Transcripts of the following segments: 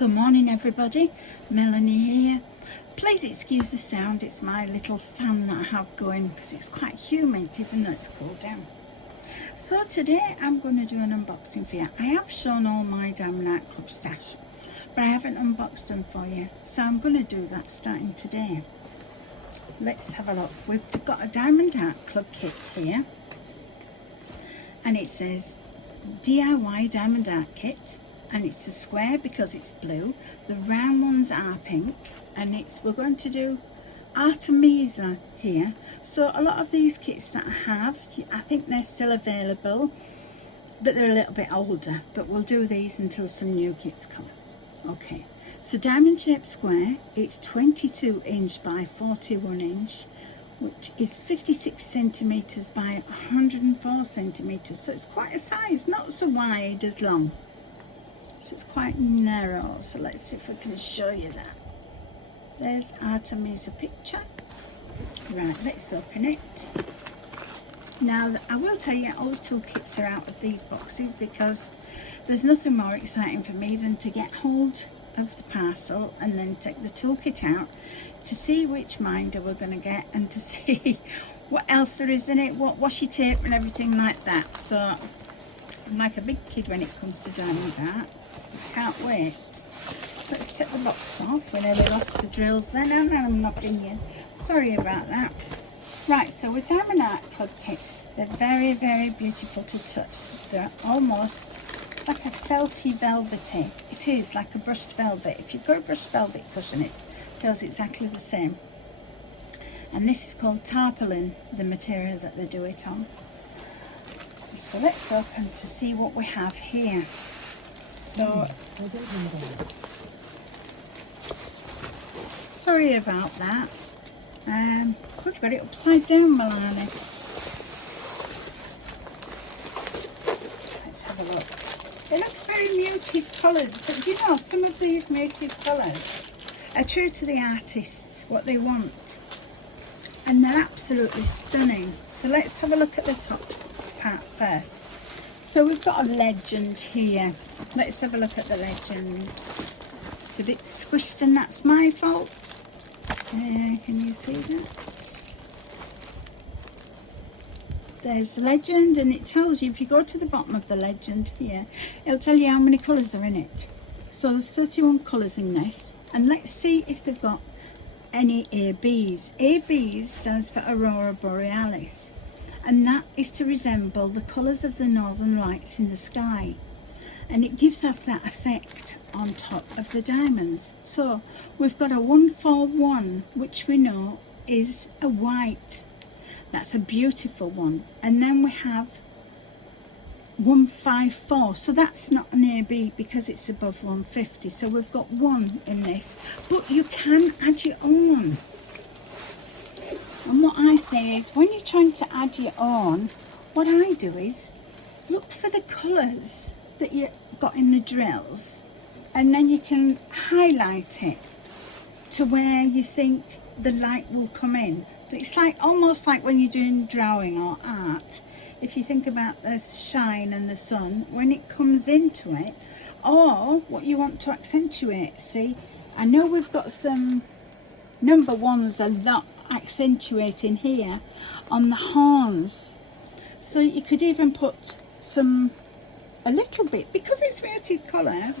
Good morning everybody, Melanie here. Please excuse the sound, it's my little fan that I have going because it's quite humid even though it's cooled down. So today I'm going to do an unboxing for you. I have shown all my Diamond Art Club stash, but I haven't unboxed them for you. So I'm going to do that starting today. Let's have a look. We've got a Diamond Art Club kit here. And it says DIY Diamond Art Kit. And it's a square because it's blue. The round ones are pink. And we're going to do Artemisia here. So a lot of these kits that I have, I think they're still available, but they're a little bit older. But we'll do these until some new kits come. Okay, so diamond shaped square, it's 22 inch by 41 inch, which is 56 centimeters by 104 centimeters. So it's quite a size, not so wide as long. So it's quite narrow. So let's see if we can show you that. There's Artemisia picture. Right, let's open it. Now, I will tell you all the toolkits are out of these boxes because there's nothing more exciting for me than to get hold of the parcel and then take the toolkit out to see which minder we're going to get and to see what else there is in it, what washi tape and everything like that. So I'm like a big kid when it comes to diamond art. I can't wait. Let's take the box off. We nearly lost the drills then, and I'm knocking you. Sorry about that. Right, so with Diamond Art Club kits, they're very, very beautiful to touch. They're almost, it's like a felty velvety. It is like a brushed velvet. If you've got a brushed velvet cushion, it feels exactly the same. And this is called tarpaulin, the material that they do it on. So let's open to see what we have here. So, sorry about that. We've got it upside down, Melanie. Let's have a look. It looks very muted colours, but do you know, some of these muted colours are true to the artists, what they want. And they're absolutely stunning. So let's have a look at the top part first. So we've got a legend here. Let's have a look at the legend. It's a bit squished and that's my fault. Can you see that? There's the legend, and it tells you, if you go to the bottom of the legend here, it'll tell you how many colours are in it. So there's 31 colours in this. And let's see if they've got any ABs. ABs stands for Aurora Borealis. And that is to resemble the colours of the northern lights in the sky. And it gives off that effect on top of the diamonds. So we've got a 141, which we know is a white. That's a beautiful one. And then we have 154. So that's not an AB because it's above 150. So we've got one in this. But you can add your own. And what I say is, when you're trying to add your own, what I do is look for the colours that you got in the drills, and then you can highlight it to where you think the light will come in. It's like almost like when you're doing drawing or art. If you think about the shine and the sun, when it comes into it, or what you want to accentuate. See, I know we've got some number ones a lot accentuating here on the horns, so you could even put a little bit, because it's muted colour,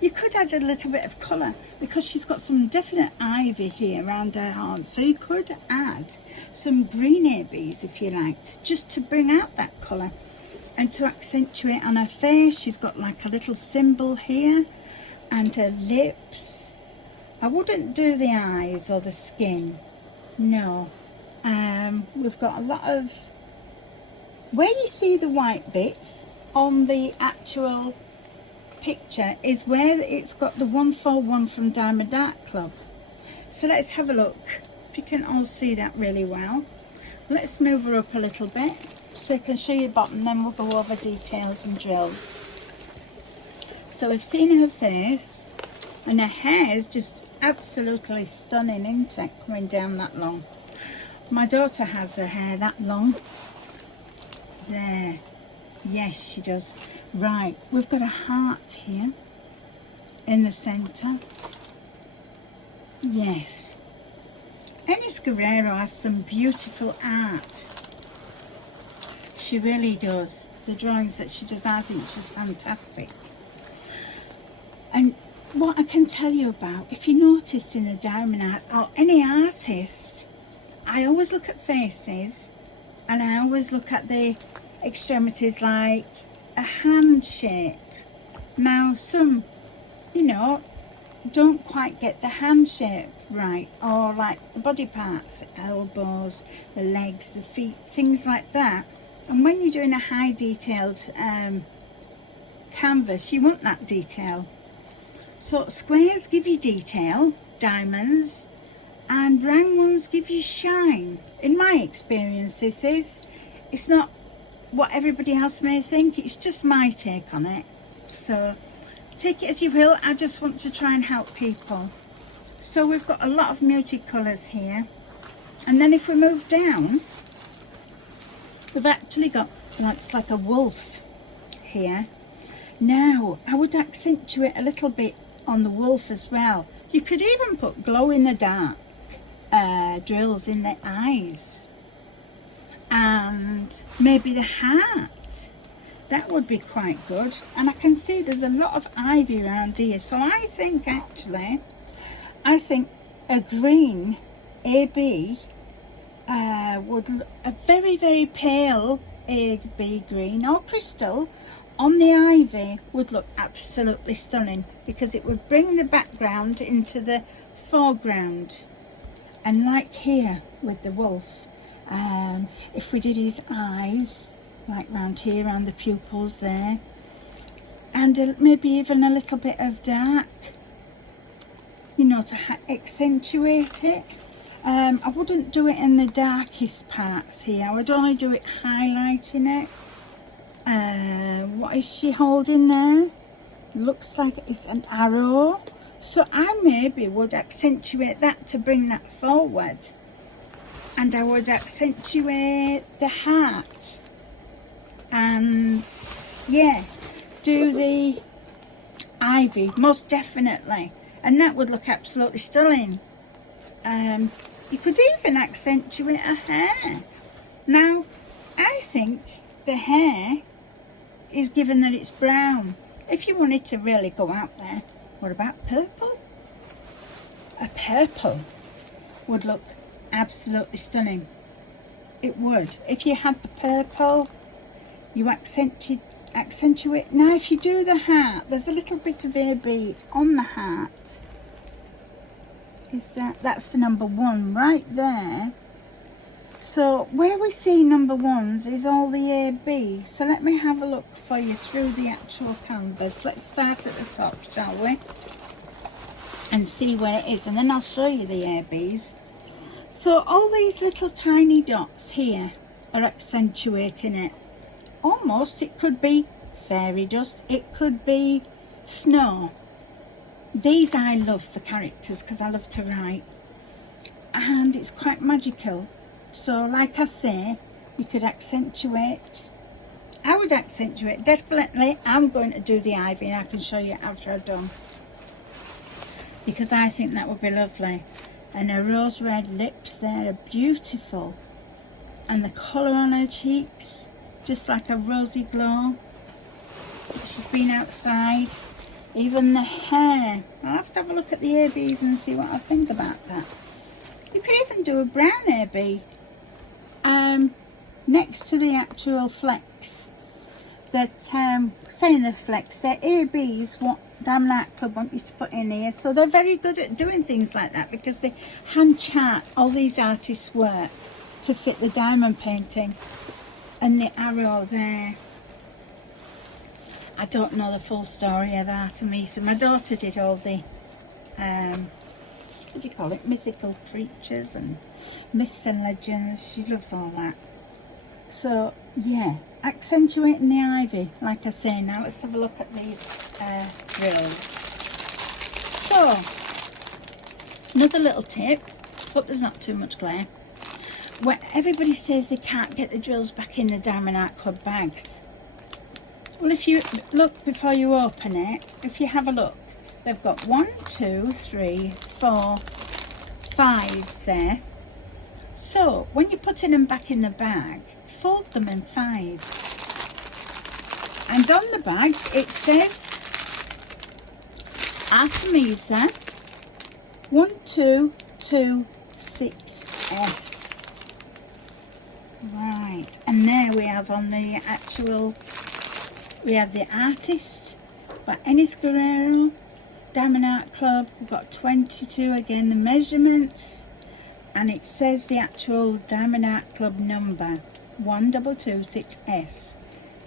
you could add a little bit of colour because she's got some definite ivy here around her horns, so you could add some green ABs if you liked, just to bring out that colour and to accentuate on her face. She's got like a little symbol here, and her lips. I wouldn't do the eyes or the skin, no. We've got a lot of, where you see the white bits on the actual picture is where it's got the 141 from Diamond Art Club. So let's have a look. If you can all see that really well. Let's move her up a little bit so I can show you the bottom, then we'll go over details and drills. So we've seen her face, and her hair is just absolutely stunning, isn't it, coming down that long. My daughter has her hair that long. There. Yes, she does. Right, we've got a heart here. in the centre. Yes. Enys Guerrero has some beautiful art. She really does. The drawings that she does, I think she's fantastic. And what I can tell you about, if you noticed in the diamond art or any artist, I always look at faces and I always look at the extremities like a hand shape. Now some, you know, don't quite get the hand shape right, or like the body parts, the elbows, the legs, the feet, things like that. And when you're doing a high detailed canvas, you want that detail. So squares give you detail, diamonds, and round ones give you shine. In my experience, this is. It's not what everybody else may think, it's just my take on it. So take it as you will, I just want to try and help people. So we've got a lot of muted colours here. And then if we move down, we've actually got, looks like a wolf here. Now, I would accentuate a little bit on the wolf as well. You could even put glow in the dark drills in the eyes. And maybe the heart. That would be quite good. And I can see there's a lot of ivy around here. So I think actually, I think a green AB would look, a very, very pale AB green or crystal on the ivy would look absolutely stunning, because it would bring the background into the foreground. And like here with the wolf, if we did his eyes, like round here, around the pupils there, and maybe even a little bit of dark, you know, to accentuate it. I wouldn't do it in the darkest parts here. I would only do it highlighting it. What is she holding there? Looks like it's an arrow. So I maybe would accentuate that to bring that forward. And I would accentuate the heart. And yeah, do the ivy, most definitely. And that would look absolutely stunning. You could even accentuate her hair. Now, I think the hair is, given that it's brown, if you wanted to really go out there, what about purple? A purple would look absolutely stunning. It would. If you had the purple, you accentuate. Now, if you do the heart, there's a little bit of AB on the heart. That's the number 1 right there. So where we see number 1s is all the AB. So let me have a look for you through the actual canvas. Let's start at the top, shall we? And see where it is, and then I'll show you the ABs. So all these little tiny dots here are accentuating it. Almost, it could be fairy dust, it could be snow. These I love for characters because I love to write, and it's quite magical. So like I say, you could accentuate. I would accentuate, definitely. I'm going to do the ivy, and I can show you after I've done, because I think that would be lovely. And her rose red lips there are beautiful, and the colour on her cheeks, just like a rosy glow. She's been outside. Even the hair, I'll have to have a look at the ABs and see what I think about that. You could even do a brown AB next to the actual flecks. That saying the flecks, they're ABs what Diamond Art Club want you to put in here. So they're very good at doing things like that, because they hand chart all these artists' work to fit the diamond painting. And the arrow there, I don't know the full story of Artemisia. My daughter did all the, what do you call it, mythical creatures and myths and legends. She loves all that. So, yeah, accentuating the ivy, like I say. Now let's have a look at these drills. So, another little tip, hope there's not too much glare. Where everybody says they can't get the drills back in the Diamond Art Club bags. Well, if you look before you open it, if you have a look, they've got 1, 2, 3, 4, 5 there. So when you're putting them back in the bag, fold them in 5s. And on the bag it says Artemisia 1226S. Right, and there we have on the actual, we have the artist by Enys Guerrero, Diamond Art Club. We've got 22 again, the measurements, and it says the actual Diamond Art Club number 1226S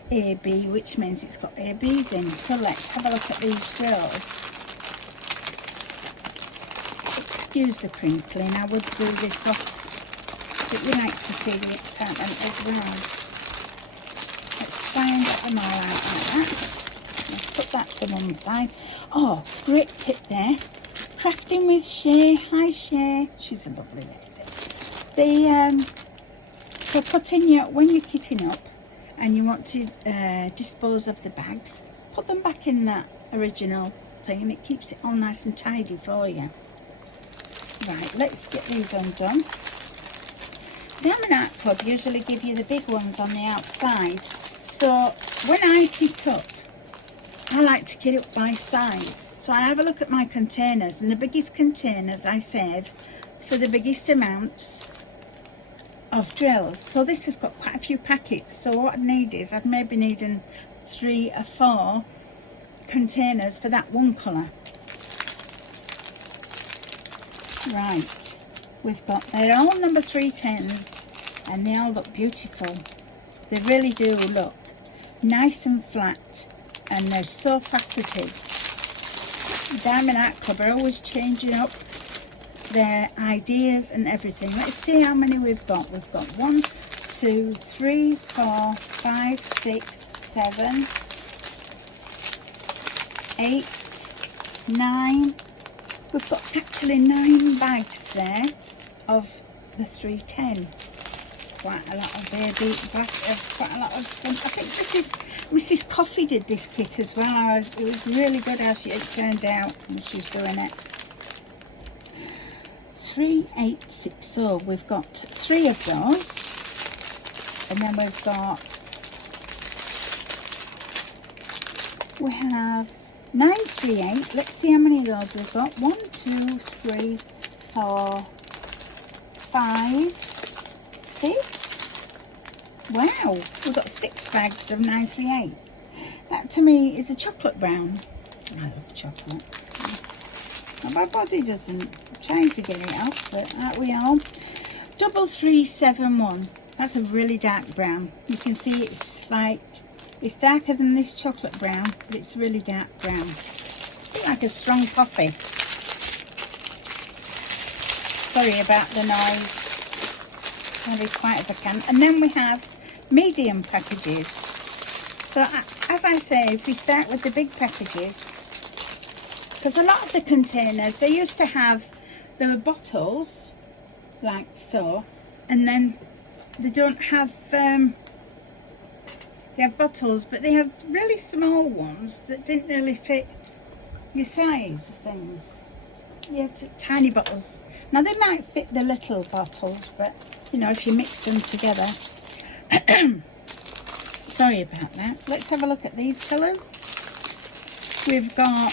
AB, which means it's got ABs in. So let's have a look at these drills. Excuse the crinkling, I would do this off, but you like to see the excitement as well. Let's try and get them all out like that. Let's put that to one side. Oh, great tip there. Crafting with Shay. Hi Shay. She's a lovely lady. So putting your, when you're kitting up and you want to dispose of the bags, put them back in that original thing and it keeps it all nice and tidy for you. Right, let's get these undone. Diamond Art Club usually give you the big ones on the outside. So when I kit up, I like to kit up by size. So I have a look at my containers, and the biggest containers I save for the biggest amounts of drills. So this has got quite a few packets. So what I need is, I'd maybe need 3 or 4 containers for that one colour. Right, we've got, they're all number 310s and they all look beautiful. They really do look nice and flat, and they're so faceted. Diamond Art Club are always changing up their ideas and everything. Let's see how many we've got. We've got 1, 2, 3, 4, 5, 6, 7, 8, 9. We've got actually 9 bags there of the 310. Quite a lot of baby, quite a lot of them. I think this is, Mrs. Coffee did this kit as well. It was really good how it turned out when she was doing it. 386. So we've got 3 of those, and then we have 938. Let's see how many of those we've got. 1, 2, 3, 4, 5, 6. Wow, we've got 6 bags of 938. That to me is a chocolate brown. I love chocolate. Well, my body doesn't. I'm trying to get it off, but aren't we all? 3371. That's a really dark brown. You can see it's like, it's darker than this chocolate brown, but it's really dark brown. It's like a strong coffee. Sorry about the noise. I'll be quiet as I can. And then we have medium packages. So as I say, if we start with the big packages, because a lot of the containers, they used to have, there were bottles like so, and then they don't have, they have bottles, but they had really small ones that didn't really fit your size of things. You had tiny bottles. Now they might fit the little bottles, but you know, if you mix them together. Sorry about that. Let's have a look at these colours. We've got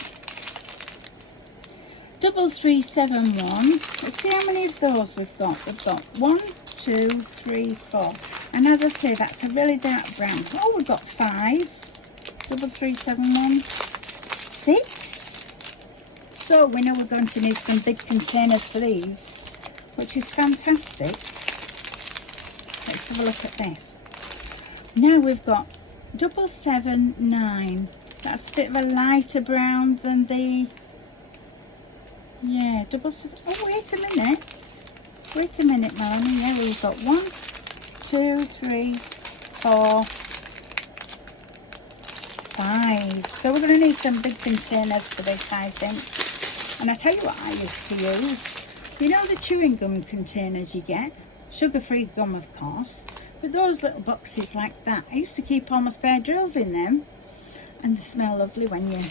3371. Let's see how many of those we've got. We've got 1, 2, 3, 4. And as I say, that's a really dark brown. Oh, we've got 5. 3371. 6. So we know we're going to need some big containers for these, which is fantastic. Let's have a look at this. Now we've got 779. That's a bit of a lighter brown than the, yeah, 77. Oh, wait a minute. Wait a minute, Melanie. Yeah, we've got 1, 2, 3, 4, 5. So we're going to need some big containers for this, I think. And I tell you what I used to use. You know the chewing gum containers you get? Sugar-free gum, of course. But those little boxes like that, I used to keep all my spare drills in them. And they smell lovely when you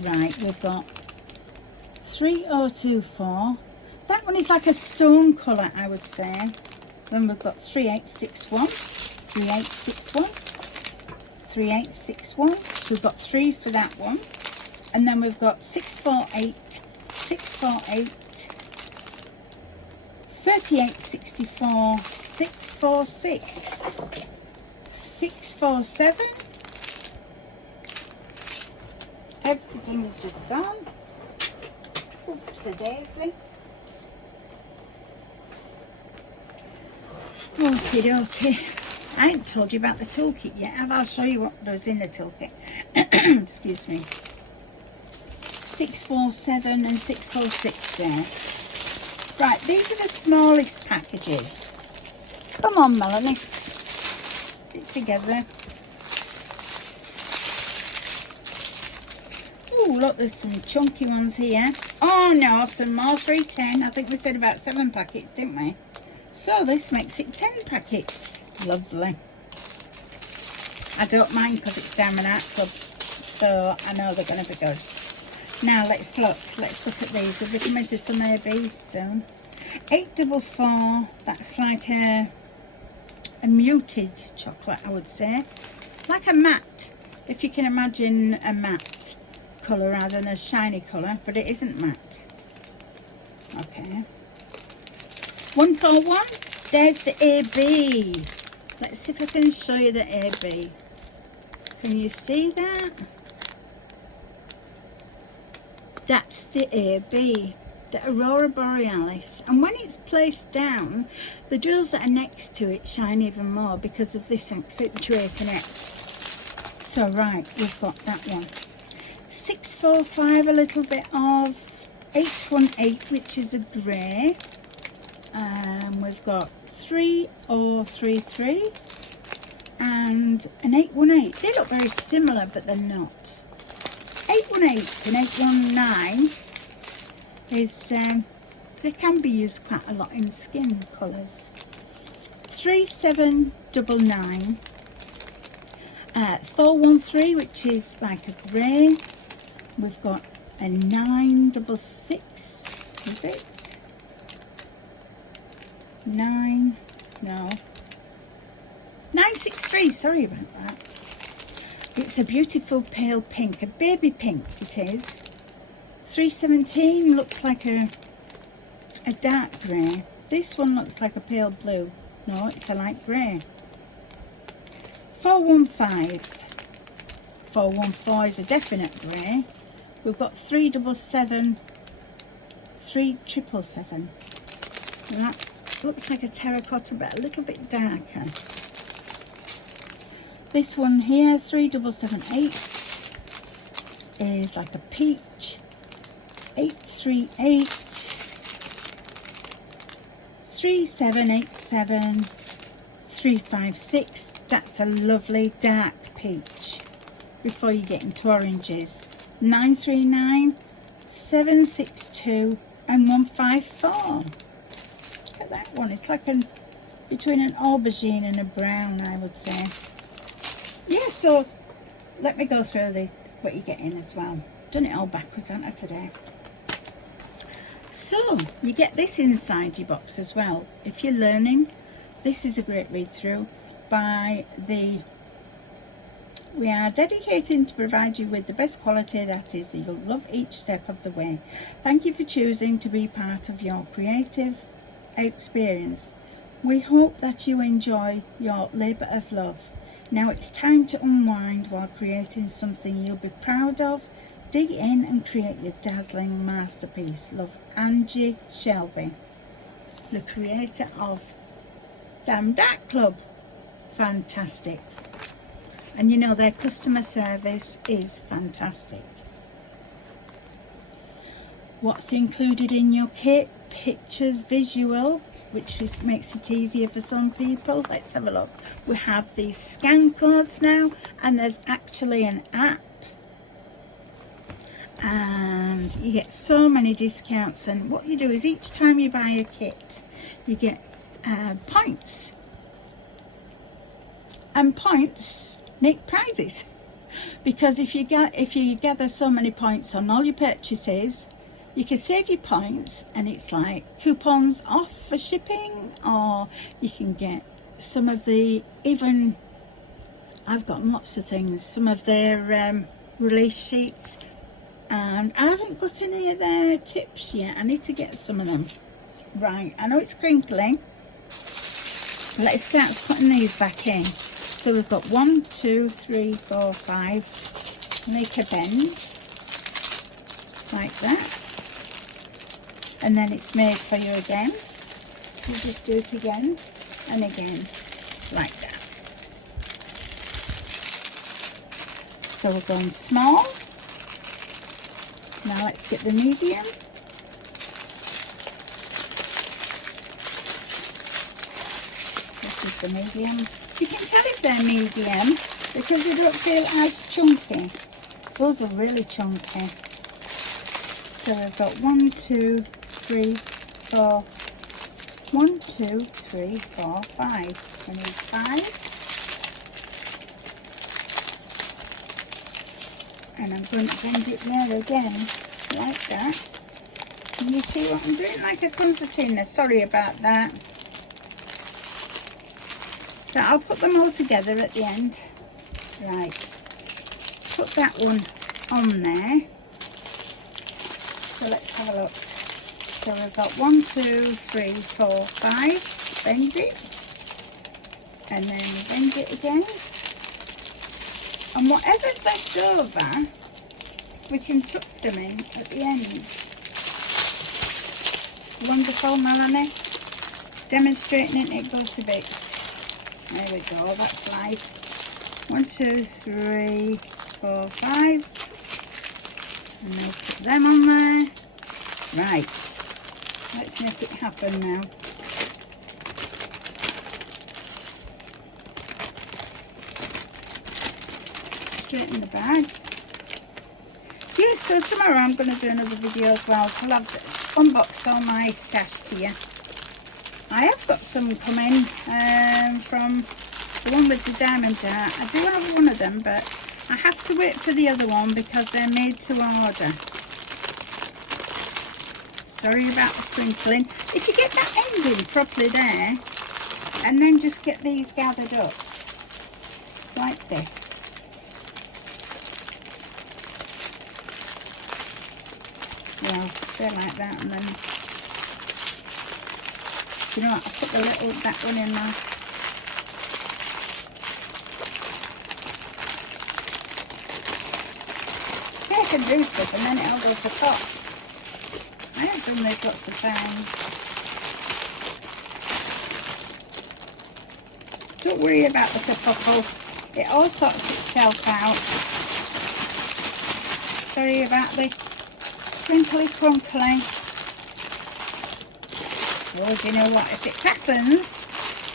Right, we've got 3024. That one is like a stone colour, I would say. Then we've got 3861, 3861, 3861. So we've got 3 for that one. And then we've got 648, 648, 3864, 646, 647. Everything is just gone. Oops, a daisy. Okay, okay. I haven't told you about the toolkit yet, have I? I'll show you what there's in the toolkit. Excuse me. 647 and 646 there. Right, these are the smallest packages. Come on, Melanie. Get it together. Oh, look, there's some chunky ones here. Oh, no, some more 310. I think we said about 7 packets, didn't we? So this makes it 10 packets. Lovely. I don't mind because it's Diamond Art Club, so I know they're going to be good. Now let's look. Let's look at these. We'll be coming to some ABs soon. 844. That's like a muted chocolate, I would say. Like a matte. If you can imagine a matte colour rather than a shiny colour, but it isn't matte. Okay. 141. There's the AB. Let's see if I can show you the AB. Can you see that? That's the AB, the Aurora Borealis. And when it's placed down, the jewels that are next to it shine even more because of this accentuating it. So right, we've got that one. 645, a little bit of 818, which is a grey. We've got 3033 and an 818. They look very similar, but they're not. 818 and 819 is they can be used quite a lot in skin colours. 3799, 413, which is like a grey. We've got a 966. Is it? 963. Sorry about that. It's a beautiful pale pink, a baby pink it is. 317 looks like a dark grey. This one looks like a pale blue. No, it's a light grey. 415. 414 is a definite grey. We've got 377, 3777. That looks like a terracotta, but a little bit darker. This one here, 3778, is like a peach. 838, 3787, 356. That's a lovely dark peach before you get into oranges. 939, 762 and 154. Look at that one. It's like between an aubergine and a brown, I would say. Yeah, so let me go through what you get in as well. Done it all backwards, haven't I, today? So you get this inside your box as well. If you're learning, this is a great read through by we are dedicated to provide you with the best quality, that is, that you'll love each step of the way. Thank you for choosing to be part of your creative experience. We hope that you enjoy your labour of love. Now it's time to unwind while creating something you'll be proud of. Dig in and create your dazzling masterpiece. Love, Angie Shelby, the creator of Diamond Art Club. Fantastic. And you know, their customer service is fantastic. What's included in your kit? Pictures, visual, which makes it easier for some people. Let's have a look. We have these scan codes now, and there's actually an app. And you get so many discounts, and what you do is each time you buy a kit, you get points. And points make prizes. because if you gather so many points on all your purchases, you can save your points, and it's like coupons off for shipping, or you can get some of the, even I've gotten lots of things, some of their release sheets, and I haven't got any of their tips yet. I need to get some of them. Right, I know it's crinkling. Let's start putting these back in. So we've got 1, 2, 3, 4, 5. Make a bend like that, and then it's made for you again. So just do it again and again like that. So we're going small. Now let's get the medium. This is the medium. You can tell if they're medium because they don't feel as chunky. Those are really chunky. So we've got 1, 2, 3, 4. 1, 2, 3, 4, 5. We need 5. And I'm going to bend it there again, like that. Can you see what I'm doing? Like a concertina. Sorry about that. So I'll put them all together at the end. Right. Put that one on there. So let's have a look. So we've got 1, 2, 3, 4, 5. Bend it. And then bend it again. And whatever's left over, we can tuck them in at the end. Wonderful, Melanie. Demonstrating it, it goes to bits. There we go, that's life. 1, 2, 3, 4, 5. And then put them on there. Right. Let's make it happen now. Straighten the bag. Yes, so tomorrow I'm going to do another video as well. So I'll have unboxed all my stash to you. I have got some coming from the one with the diamond dart. I do have one of them, but I have to wait for the other one because they're made to order. Sorry about the crinkling. If you get that ending properly there, and then just get these gathered up like this. Well, say like that, and then, you know what, I'll put that one in last. See, I can do stuff and then it'll go to the top. I have done this lots of times. Don't worry about the kerfuffle. It all sorts itself out. Sorry about the crinkly crunkly. Well, you know what, if it fastens,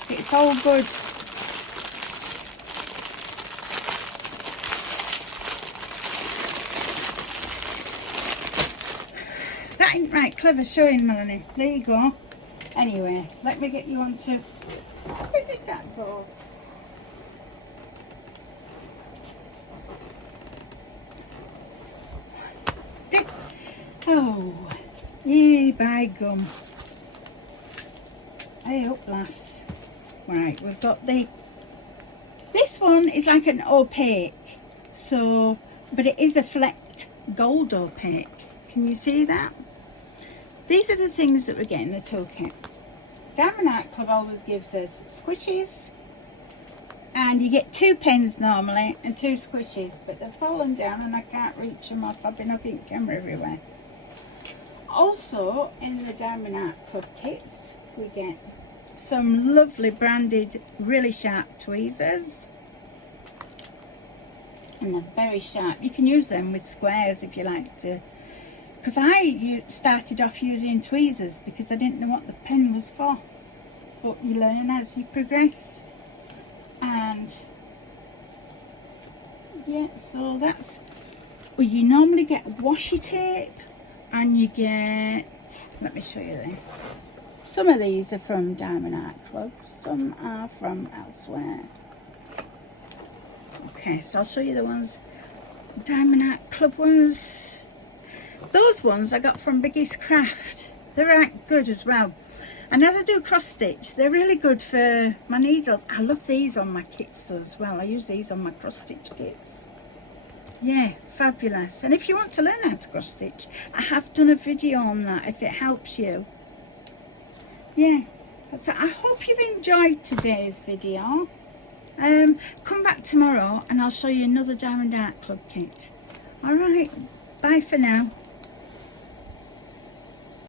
it's all good. That ain't right clever showing, Melanie. There you go. Anyway, let me get you onto... Where did that go? Oh, yay, by gum. Hey up, lass. Right, we've got this one is like an opaque, so, but it is a flecked gold opaque. Can you see that? These are the things that we're getting in the toolkit. Diamond Art Club always gives us squishes, and you get 2 pens normally and 2 squishes, but they've fallen down and I can't reach them or sopping up ink camera everywhere. Also, in the Diamond Art Club kits, we get some lovely branded, really sharp tweezers. And they're very sharp. You can use them with squares if you like to. Because I started off using tweezers because I didn't know what the pen was for. But you learn as you progress. And yeah, so that's... Well, you normally get washi tape. And you get, let me show you this. Some of these are from Diamond Art Club, some are from elsewhere. Okay, so I'll show you the ones Diamond Art Club ones. Those ones I got from Biggie's Craft. They're right good as well. And as I do cross stitch, they're really good for my needles. I love these on my kits as well. I use these on my cross stitch kits. Yeah, fabulous. And if you want to learn how to cross stitch, I have done a video on that if it helps you. Yeah, so I hope you've enjoyed today's video. Come back tomorrow and I'll show you another Diamond Art Club kit. Alright, bye for now.